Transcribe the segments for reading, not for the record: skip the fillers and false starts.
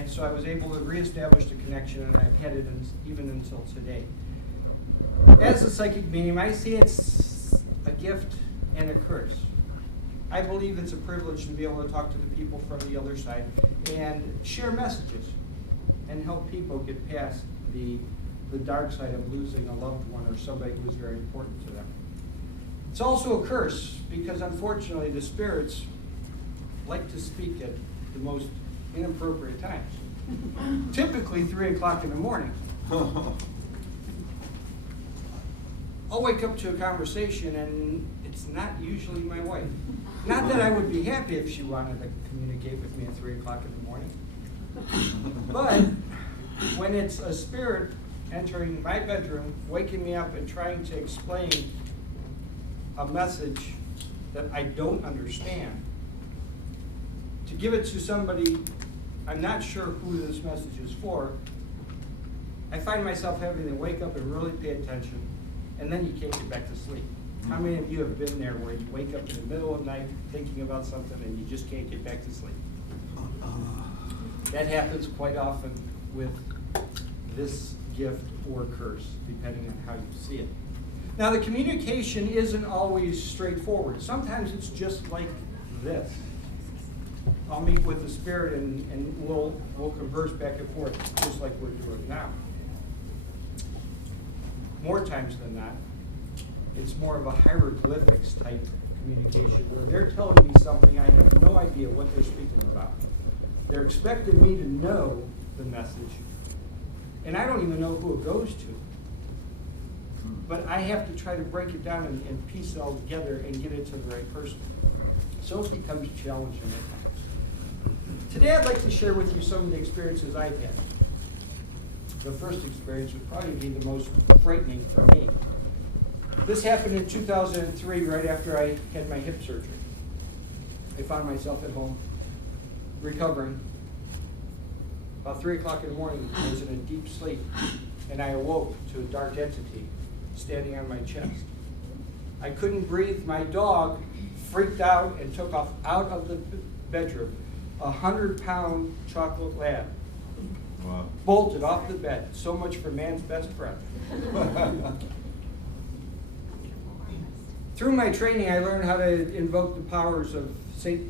And so I was able to reestablish the connection, and I've had it even until today. As a psychic medium, I see it's a gift and a curse. I believe it's a privilege to be able to talk to the people from the other side and share messages and help people get past the dark side of losing a loved one or somebody who's very important to them. It's also a curse because unfortunately the spirits like to speak at the most inappropriate times. Typically 3 o'clock in the morning. I'll wake up to a conversation and it's not usually my wife. Not that I would be happy if she wanted to communicate with me at 3 o'clock in the morning. But when it's a spirit entering my bedroom, waking me up and trying to explain a message that I don't understand, to give it to somebody I'm not sure who this message is for, I find myself having to wake up and really pay attention, and then you can't get back to sleep. How many of you have been there where you wake up in the middle of the night thinking about something and you just can't get back to sleep? That happens quite often with this gift or curse, depending on how you see it. Now, the communication isn't always straightforward. Sometimes it's just like this. I'll meet with the spirit and we'll converse back and forth, just like we're doing now. More times than not, it's more of a hieroglyphics type communication where they're telling me something I have no idea what they're speaking about. They're expecting me to know the message, and I don't even know who it goes to. But I have to try to break it down and piece it all together and get it to the right person. So it becomes challenging at times. Today I'd like to share with you some of the experiences I've had. The first experience would probably be the most frightening for me. This happened in 2003, right after I had my hip surgery. I found myself at home, recovering. About 3 o'clock in the morning, I was in a deep sleep, and I awoke to a dark entity standing on my chest. I couldn't breathe. My dog freaked out and took off out of the bedroom. A 100-pound chocolate lab. Wow. Bolted off the bed. So much for man's best friend. Through my training, I learned how to invoke the powers of Saint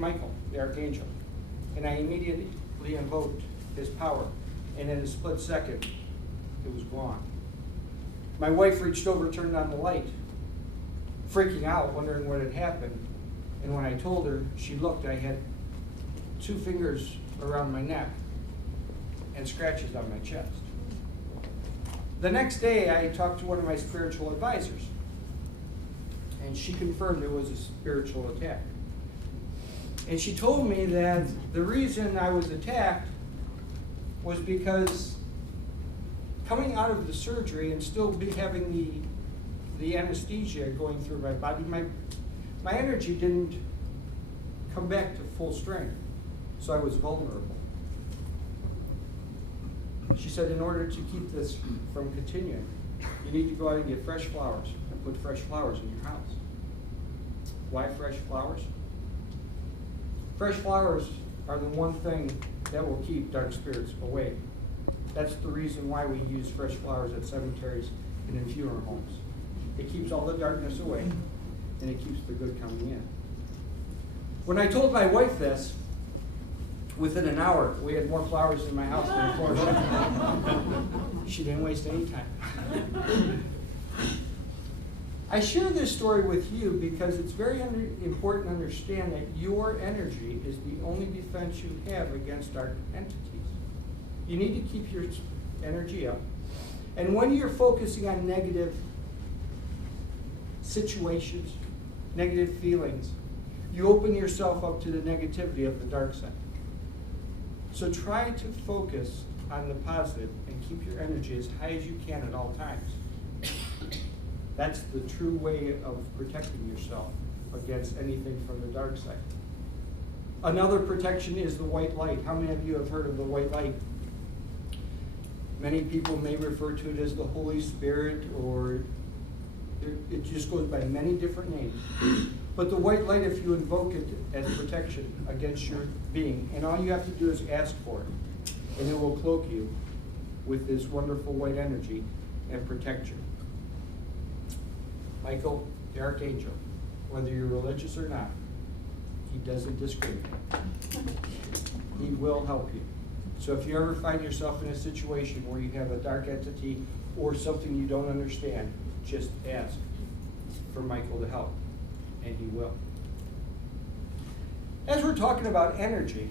Michael, the Archangel. And I immediately invoked his power. And in a split second, it was gone. My wife reached over, turned on the light, freaking out, wondering what had happened. And when I told her, she looked. I had 2 fingers around my neck and scratches on my chest. The next day, I talked to one of my spiritual advisors, and she confirmed it was a spiritual attack. And she told me that the reason I was attacked was because coming out of the surgery and still having the anesthesia going through my body, my energy didn't come back to full strength, so I was vulnerable. She said, in order to keep this from continuing, you need to go out and get fresh flowers and put fresh flowers in your house. Why fresh flowers? Fresh flowers are the one thing that will keep dark spirits away. That's the reason why we use fresh flowers at cemeteries and in funeral homes. It keeps all the darkness away, and it keeps the good coming in. When I told my wife this, within an hour, we had more flowers in my house than before. She didn't waste any time. I share this story with you because it's very important to understand that your energy is the only defense you have against dark entities. You need to keep your energy up. And when you're focusing on negative situations, negative feelings, you open yourself up to the negativity of the dark side. So try to focus on the positive and keep your energy as high as you can at all times. That's the true way of protecting yourself against anything from the dark side. Another protection is the white light. How many of you have heard of the white light? Many people may refer to it as the Holy Spirit, or it just goes by many different names. But the white light, if you invoke it as protection against your being, and all you have to do is ask for it, and it will cloak you with this wonderful white energy and protect you. Michael, the archangel, whether you're religious or not, he doesn't discriminate. He will help you. So if you ever find yourself in a situation where you have a dark entity or something you don't understand, just ask for Michael to help, and he will. As we're talking about energy,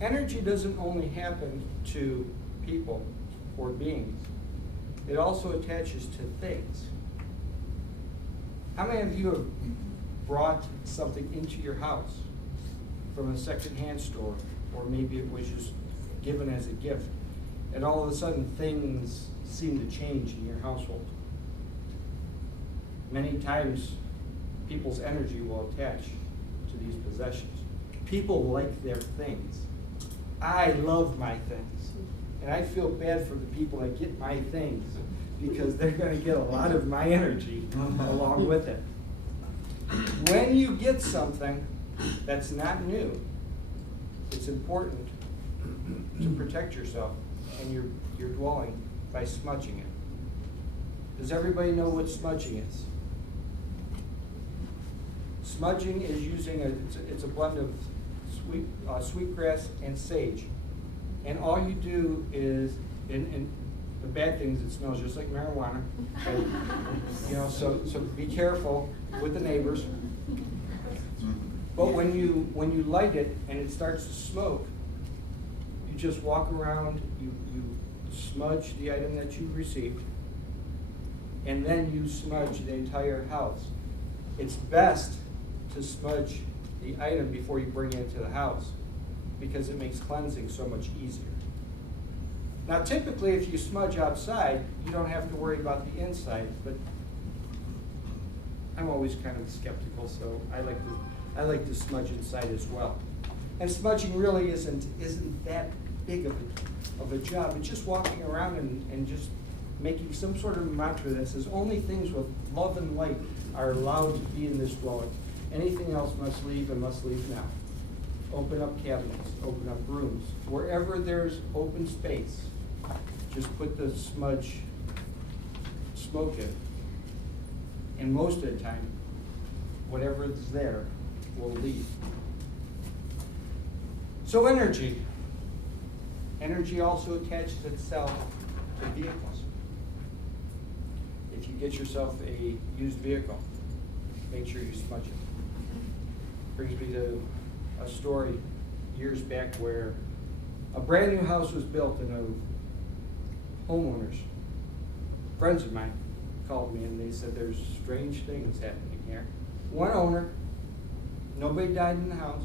energy doesn't only happen to people or beings. It also attaches to things. How many of you have brought something into your house from a secondhand store, or maybe it was just given as a gift, and all of a sudden things seem to change in your household? Many times people's energy will attach to these possessions. People like their things. I love my things, and I feel bad for the people that get my things, because they're going to get a lot of my energy along with it. When you get something that's not new, it's important to protect yourself and your dwelling by smudging it. Does everybody know what smudging is? Smudging is using it's a blend of sweetgrass and sage, and all you do is, and the bad thing is it smells just like marijuana. So be careful with the neighbors. But when you light it and it starts to smoke, you just walk around, you smudge the item that you received, and then you smudge the entire house. It's best to smudge the item before you bring it into the house, because it makes cleansing so much easier. Now, typically, if you smudge outside, you don't have to worry about the inside, but I'm always kind of skeptical, so I like to smudge inside as well. And smudging really isn't that big of a job. It's just walking around and just making some sort of mantra that says only things with love and light are allowed to be in this dwelling. Anything else must leave, and must leave now. Open up cabinets, open up rooms. Wherever there's open space, just put the smudge, smoke it, and most of the time, whatever is there will leave. So energy. Energy also attaches itself to vehicles. If you get yourself a used vehicle, make sure you smudge it. Brings me to a story years back where a brand new house was built, and the homeowners, friends of mine, called me and they said there's strange things happening here. One owner, nobody died in the house.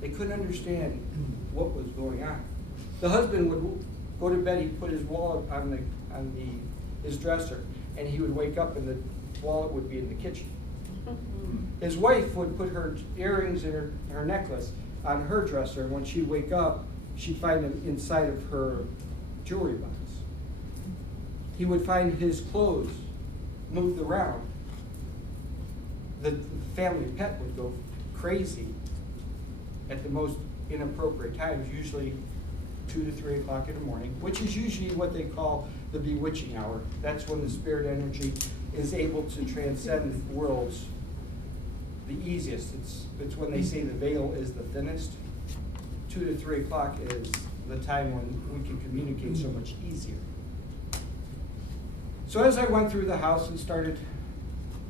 They couldn't understand what was going on. The husband would go to bed, he'd put his wallet on his dresser, and he would wake up and the wallet would be in the kitchen. His wife would put her earrings and her necklace on her dresser, and when she'd wake up, she'd find them inside of her jewelry box. He would find his clothes moved around. The family pet would go crazy at the most inappropriate times, usually 2 to 3 o'clock in the morning, which is usually what they call the bewitching hour. That's when the spirit energy is able to transcend worlds the easiest. It's when they say the veil is the thinnest. 2 to 3 o'clock is the time when we can communicate so much easier. So as I went through the house and started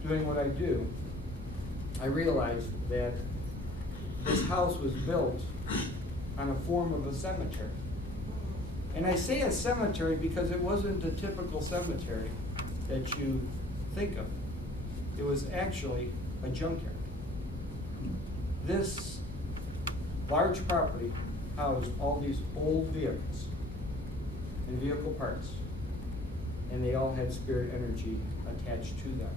doing what I do, I realized that this house was built on a form of a cemetery. And I say a cemetery because it wasn't a typical cemetery that you think of. It was actually a junkyard. This large property housed all these old vehicles and vehicle parts, and they all had spirit energy attached to them.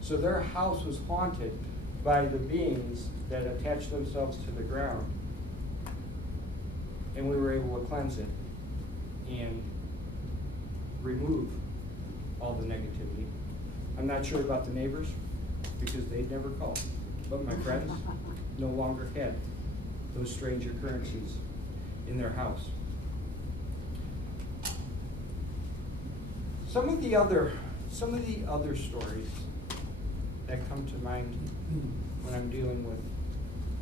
So their house was haunted by the beings that attached themselves to the ground, and we were able to cleanse it and remove all the negativity. I'm not sure about the neighbors, because they'd never called. But my friends no longer had those strange occurrences in their house. Some of the other stories that come to mind when I'm dealing with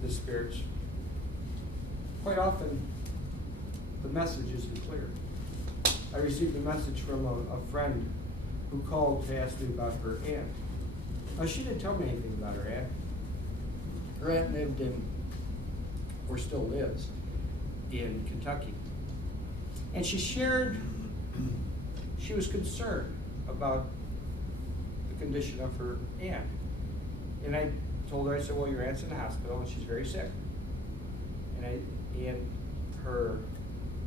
the spirits, quite often the message isn't clear. I received a message from a friend who called to ask me about her aunt. Now, she didn't tell me anything about her aunt. Her aunt lived in, or still lives, in Kentucky. And she was concerned about the condition of her aunt. And I told her, I said, well, your aunt's in the hospital and she's very sick. And her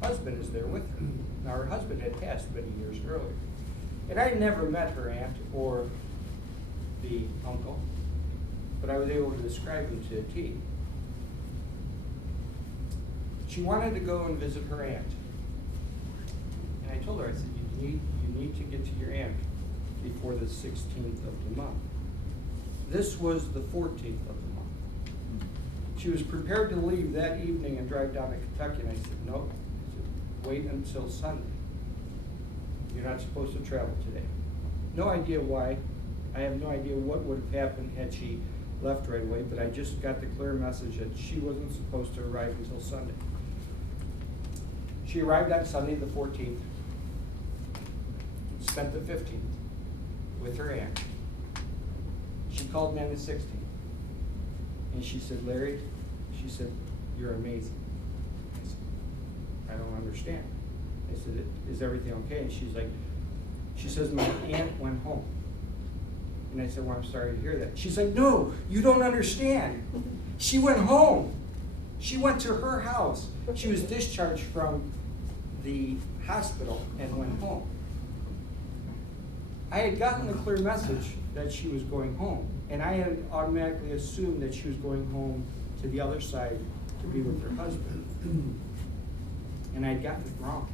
husband is there with her. Now, her husband had passed many years earlier. And I never met her aunt or the uncle, but I was able to describe him to a T. She wanted to go and visit her aunt. And I told her, I said, you need to get to your aunt before the 16th of the month. This was the 14th of the month. She was prepared to leave that evening and drive down to Kentucky, and I said, nope. I said, wait until Sunday. You're not supposed to travel today. No idea why. I have no idea what would have happened had she left right away, but I just got the clear message that she wasn't supposed to arrive until Sunday. She arrived on Sunday the 14th, spent the 15th with her aunt. She called me on the 16th, and she said, Larry, she said, you're amazing. I said, I don't understand. I said, is everything okay? And she says, my aunt went home. And I said, well, I'm sorry to hear that. She's like, no, you don't understand. She went home. She went to her house. She was discharged from the hospital and went home. I had gotten the clear message that she was going home, and I had automatically assumed that she was going home to the other side to be with her husband. And I'd gotten it wrong,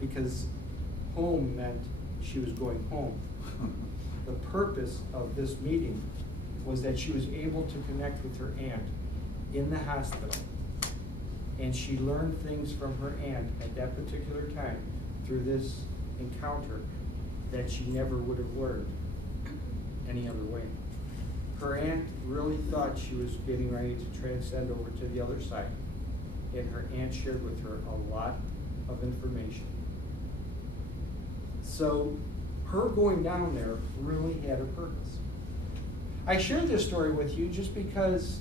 because home meant she was going home. The purpose of this meeting was that she was able to connect with her aunt in the hospital, and she learned things from her aunt at that particular time through this encounter that she never would have learned any other way. Her aunt really thought she was getting ready to transcend over to the other side, and her aunt shared with her a lot of information. So her going down there really had a purpose. I share this story with you just because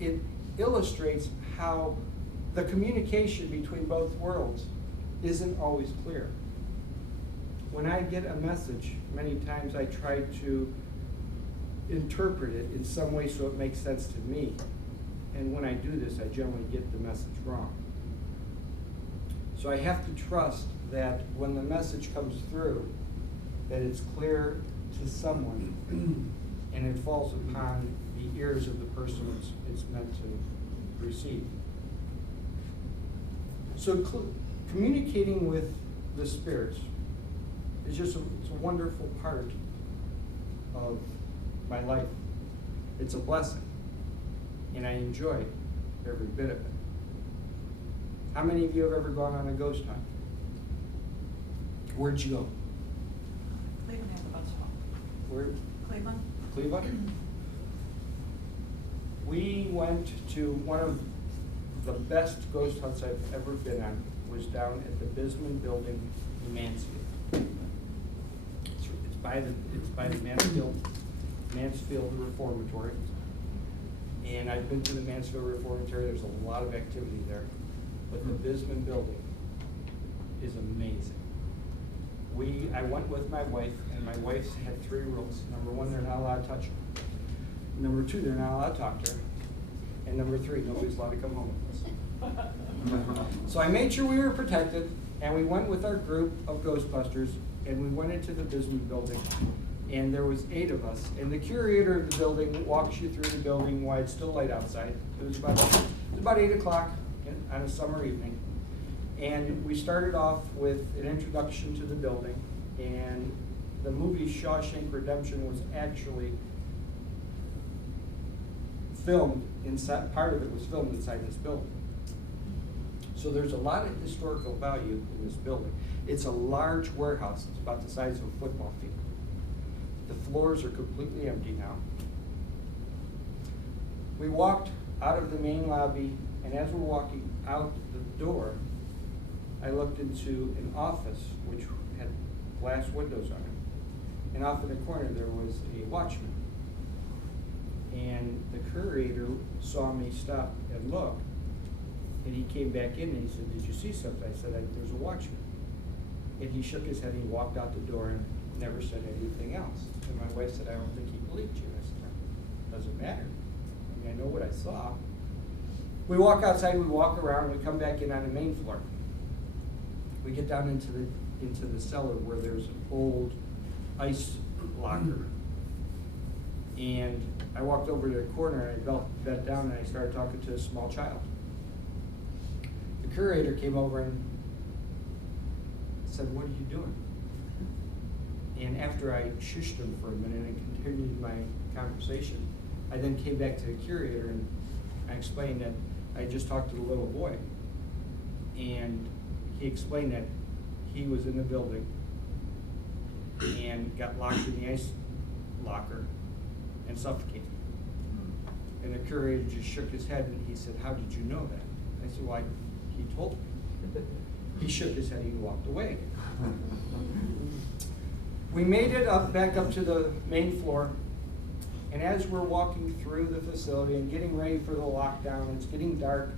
it illustrates how the communication between both worlds isn't always clear. When I get a message, many times I try to interpret it in some way so it makes sense to me. And when I do this, I generally get the message wrong. So I have to trust that when the message comes through, that it's clear to someone and it falls upon the ears of the person it's meant to receive. So communicating with the spirits is just it's a wonderful part of my life. It's a blessing, and I enjoy every bit of it. How many of you have ever gone on a ghost hunt? Where'd you go? Cleveland has a bunch of them. Where? Cleveland? Cleveland? We went to one of the best ghost hunts I've ever been on. Was down at the Bisman building in Mansfield. It's by the Mansfield Reformatory. And I've been to the Mansfield Reformatory. There's a lot of activity there. But the Bisman building is amazing. I went with my wife, and my wife had 3 rules. Number 1, they're not allowed to touch her. Number 2, they're not allowed to talk to her. And number 3, nobody's allowed to come home with us. So I made sure we were protected, and we went with our group of Ghostbusters, and we went into the Bisman building, and there was 8 of us. And the curator of the building walks you through the building while it's still light outside. It was about 8 o'clock on a summer evening. And we started off with an introduction to the building, and the movie Shawshank Redemption was actually filmed inside, part of it was filmed inside this building. So there's a lot of historical value in this building. It's a large warehouse. It's about the size of a football field. The floors are completely empty now. We walked out of the main lobby, and as we're walking out the door, I looked into an office which had glass windows on it. And off in the corner there was a watchman. And the curator saw me stop and look, and he came back in and he said, "Did you see something?" I said, "There's a watchman." And he shook his head and he walked out the door and never said anything else. And my wife said, "I don't think he believed you." I said, "Doesn't matter. I mean, I know what I saw." We walk outside, we walk around, we come back in on the main floor. We get down into the cellar where there's an old ice locker. And I walked over to the corner and I bent down and I started talking to a small child. The curator came over and said, "What are you doing?" And after I shushed him for a minute and continued my conversation, I then came back to the curator and I explained that I just talked to the little boy. And he explained that he was in the building and got locked in the ice locker and suffocated. And the curator just shook his head and he said, "How did you know that?" I said, "Why, he told me." He shook his head and he walked away. We made it back up to the main floor, and as we're walking through the facility and getting ready for the lockdown, it's getting dark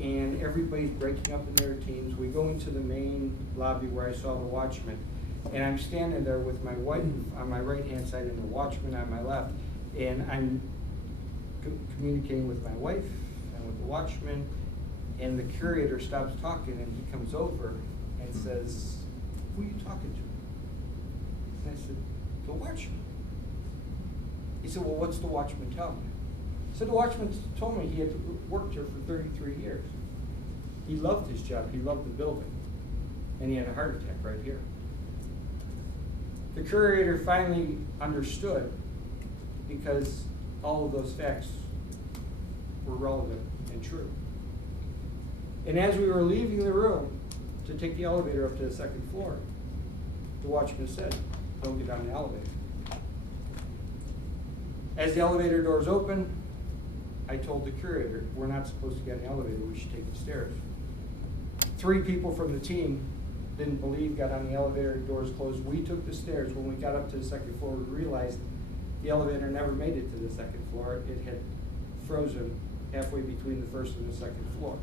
and everybody's breaking up in their teams. We go into the main lobby where I saw the watchman, and I'm standing there with my wife on my right hand side and the watchman on my left, and I'm communicating with my wife and with the watchman, and the curator stops talking and he comes over and says, "Who are you talking to?" And I said, "The watchman." He said, "Well, what's the watchman tell me?" I said, "The watchman told me he had worked here for 33 years. He loved his job, he loved the building, and he had a heart attack right here." The curator finally understood because all of those facts were relevant and true. And as we were leaving the room to take the elevator up to the second floor, the watchman said, "Don't get on the elevator." As the elevator doors open, I told the curator, "We're not supposed to get on the elevator, we should take the stairs." 3 people from the team didn't believe, got on the elevator, doors closed. We took the stairs. When we got up to the second floor, we realized the elevator never made it to the second floor. It had frozen halfway between the first and the second floor.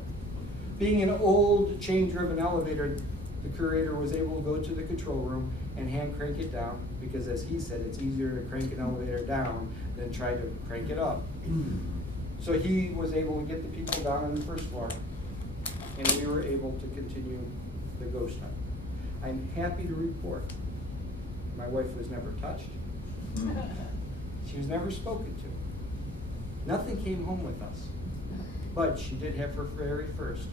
Being an old chain-driven elevator, the curator was able to go to the control room and hand crank it down, because as he said, it's easier to crank an elevator down than try to crank it up. So he was able to get the people down on the first floor, and we were able to continue the ghost hunt. I'm happy to report my wife was never touched. She was never spoken to. Nothing came home with us. But she did have her very first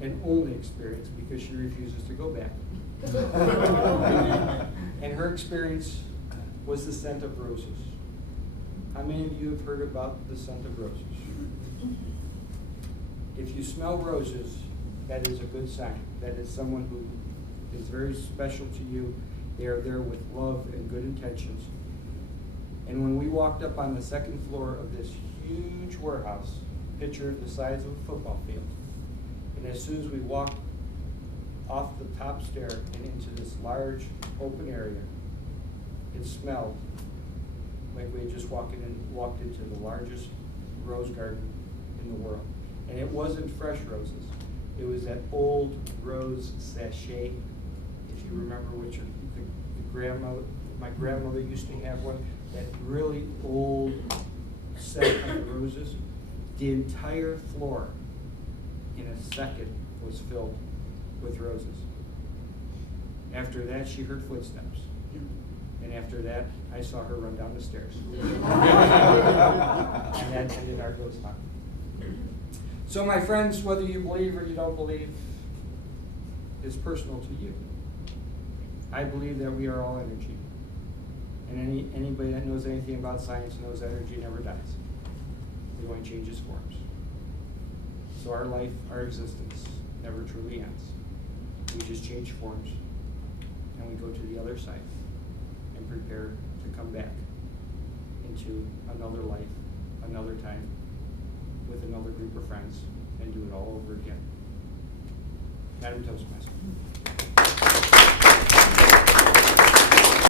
and only experience, because she refuses to go back. And her experience was the scent of roses. How many of you have heard about the scent of roses? If you smell roses, that is a good sign. That is someone who is very special to you. They are there with love and good intentions. And when we walked up on the second floor of this huge warehouse, picture the size of a football field, and as soon as we walked off the top stair and into this large open area, it smelled like we had just walked into the largest rose garden in the world. And it wasn't fresh roses. It was that old rose sachet. If you remember my grandmother used to have one, that really old set of roses. The entire floor in a second was filled with roses. After that, she heard footsteps. And after that, I saw her run down the stairs. And that ended our ghost hunt. So my friends, whether you believe or you don't believe, is personal to you. I believe that we are all energy. And anybody that knows anything about science knows energy never dies. It only changes forms. So our life, our existence never truly ends. We just change forms and we go to the other side and prepare to come back into another life, another time, with another group of friends and do it all over again. Madam Toastmaster.